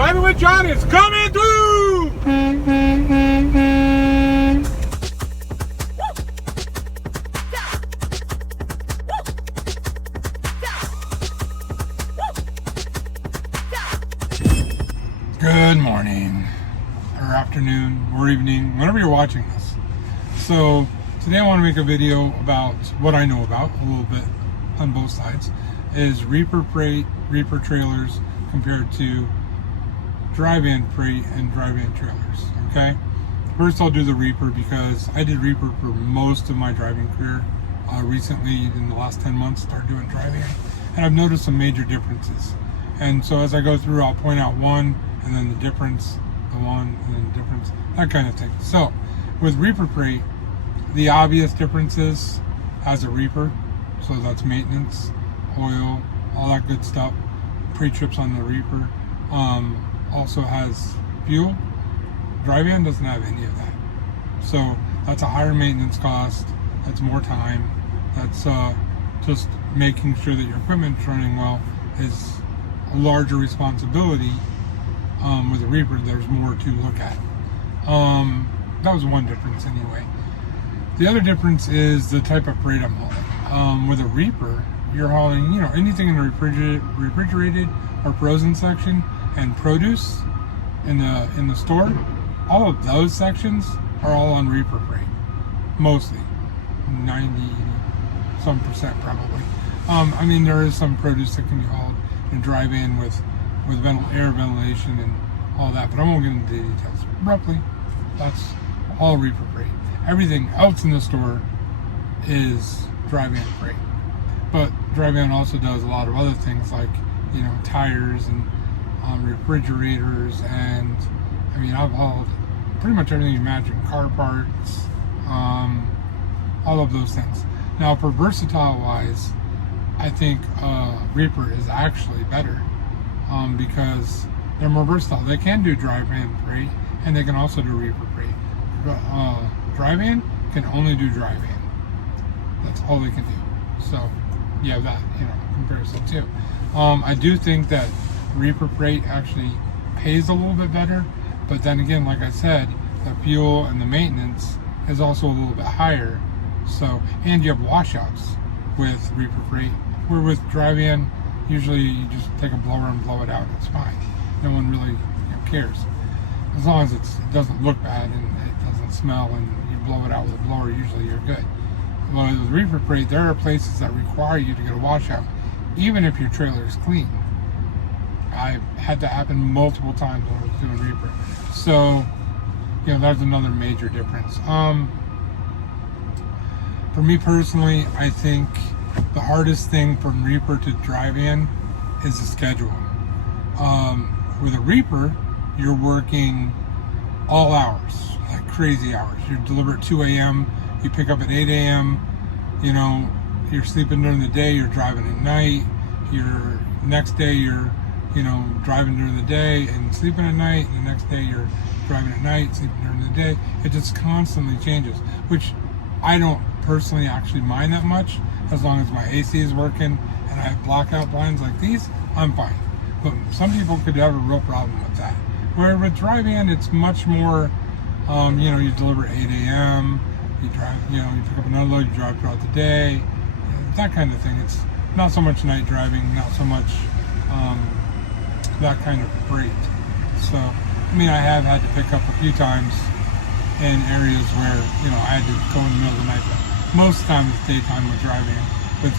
Driving with John is coming through! Good morning, or afternoon, or evening, whenever you're watching this. So, today I want to make a video about what I know about, a little bit on both sides, is Reefer freight, Reefer trailers compared to drive-in freight and drive-in trailers, okay? First I'll do the Reefer because I did Reefer for most of my driving career. Recently, in the last 10 months, started doing drive-in, and I've noticed some major differences. And so as I go through, I'll point out one, and then the difference, the one, and then the difference, that kind of thing. So, with Reefer freight, the obvious differences as a Reefer, so that's maintenance, oil, all that good stuff, pre-trips on the Reefer, also has fuel. Drive-in doesn't have any of that. So that's a higher maintenance cost, that's more time, that's just making sure that your equipment's running well is a larger responsibility. With a Reefer, there's more to look at. That was one difference anyway. The other difference is the type of freight I'm hauling. With a Reefer, you're hauling, anything in the refrigerated or frozen section and produce in the store. All of those sections are all on Reefer freight, mostly 90% probably. I mean, there is some produce that can be hauled and drive-in with air ventilation and all that, but I won't get into the details. Roughly, that's all Reefer freight. Everything else in the store is drive-in freight. But drive-in also does a lot of other things like, tires and refrigerators, and I mean, I've hauled pretty much everything you imagine, car parts, all of those things. Now, for versatile-wise, I think Reefer is actually better. Because they're more versatile. They can do drive-in freight, and they can also do Reefer freight. Drive-in can only do drive-in. That's all they can do. So, you have that, comparison too. I do think that Reefer freight actually pays a little bit better, but then again, like I said, the fuel and the maintenance is also a little bit higher. So, and you have washouts with Reefer freight, where with drive-in, usually you just take a blower and blow it out, it's fine. No one really cares. As long as it doesn't look bad and it doesn't smell and you blow it out with a blower, usually you're good. But with Reefer freight, there are places that require you to get a washout, even if your trailer is clean. I've had that happen multiple times when I was doing Reefer. So, that's another major difference. For me personally, I think the hardest thing from Reefer to drive-in is the schedule. With a Reefer, you're working all hours, like crazy hours. You deliver at 2 a.m., you pick up at 8 a.m., you're sleeping during the day, you're driving at night, next day you're, driving during the day and sleeping at night, and the next day you're driving at night, sleeping during the day. It just constantly changes, which I don't personally actually mind that much. As long as my AC is working and I have blackout blinds like these, I'm fine. But some people could have a real problem with that. Where with drive-in, it's much more, you deliver at 8 a.m., you drive, you pick up another load, you drive throughout the day, that kind of thing. It's not so much night driving, not so much that kind of freight. So, I mean, I have had to pick up a few times in areas where, I had to go in the middle of the night, but most time it's daytime with driving. With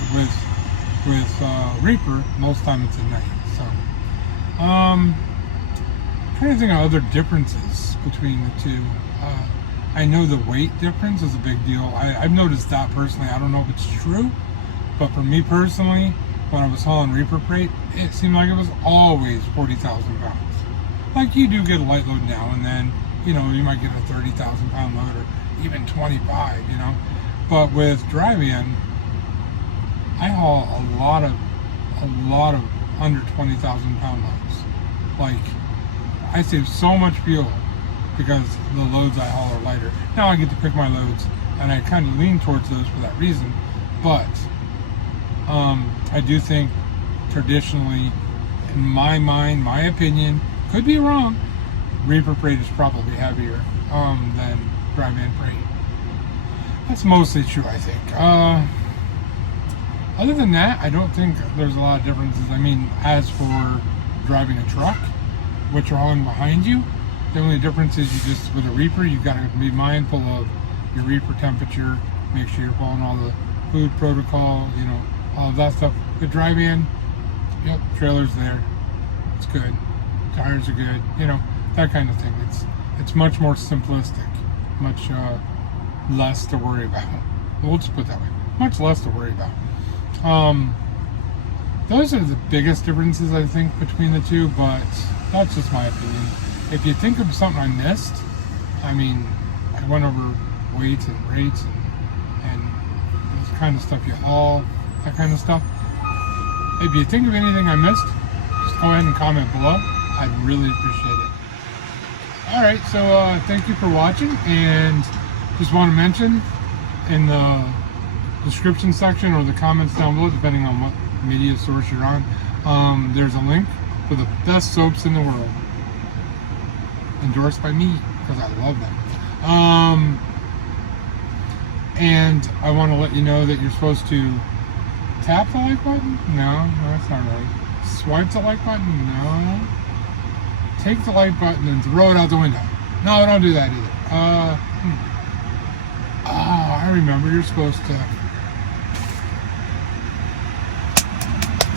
Reefer, most time it's at night. So, trying to think of other differences between the two. I know the weight difference is a big deal. I've noticed that personally. I don't know if it's true, but for me personally, when I was hauling Reefer freight, it seemed like it was always 40,000 pounds. Like, you do get a light load now and then. You might get a 30,000 pound load or even 25. But with drive-in, I haul a lot of under 20,000 pound loads. Like, I save so much fuel because the loads I haul are lighter. Now I get to pick my loads, and I kind of lean towards those for that reason. But I do think traditionally, in my mind, my opinion, Could be wrong. Reefer freight is probably heavier than dry-van freight. That's mostly true, I think. Other than that, I don't think there's a lot of differences. I mean, as for driving a truck, what you're hauling behind you, the only difference is you just, with a reefer, you've got to be mindful of your reefer temperature, make sure you're following all the food protocol, you know, all of that stuff. The dry-van, yep, trailer's there, it's good, tires are good, you know, that kind of thing. It's much more simplistic, much less to worry about. We'll just put it that way, much less to worry about. Those are the biggest differences, I think, between the two, but that's just my opinion. If you think of something I missed, I mean, I went over weights and rates and this kind of stuff you haul, that kind of stuff. If you think of anything I missed, just go ahead and comment below. I'd really appreciate it. Alright, so thank you for watching, and just want to mention in the description section or the comments down below, depending on what media source you're on, there's a link for the best soaps in the world. Endorsed by me, because I love them. And I want to let you know that you're supposed to tap the like button? No, that's not right. Swipe the like button? No. Take the like button and throw it out the window. No, don't do that either. I remember, you're supposed to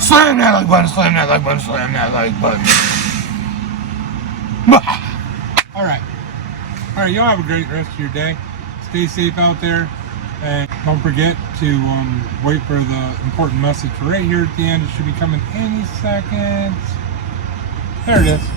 slam that like button, slam that like button, slam that like button. Alright, y'all have a great rest of your day. Stay safe out there. And don't forget to wait for the important message right here at the end. It should be coming any second. There it is.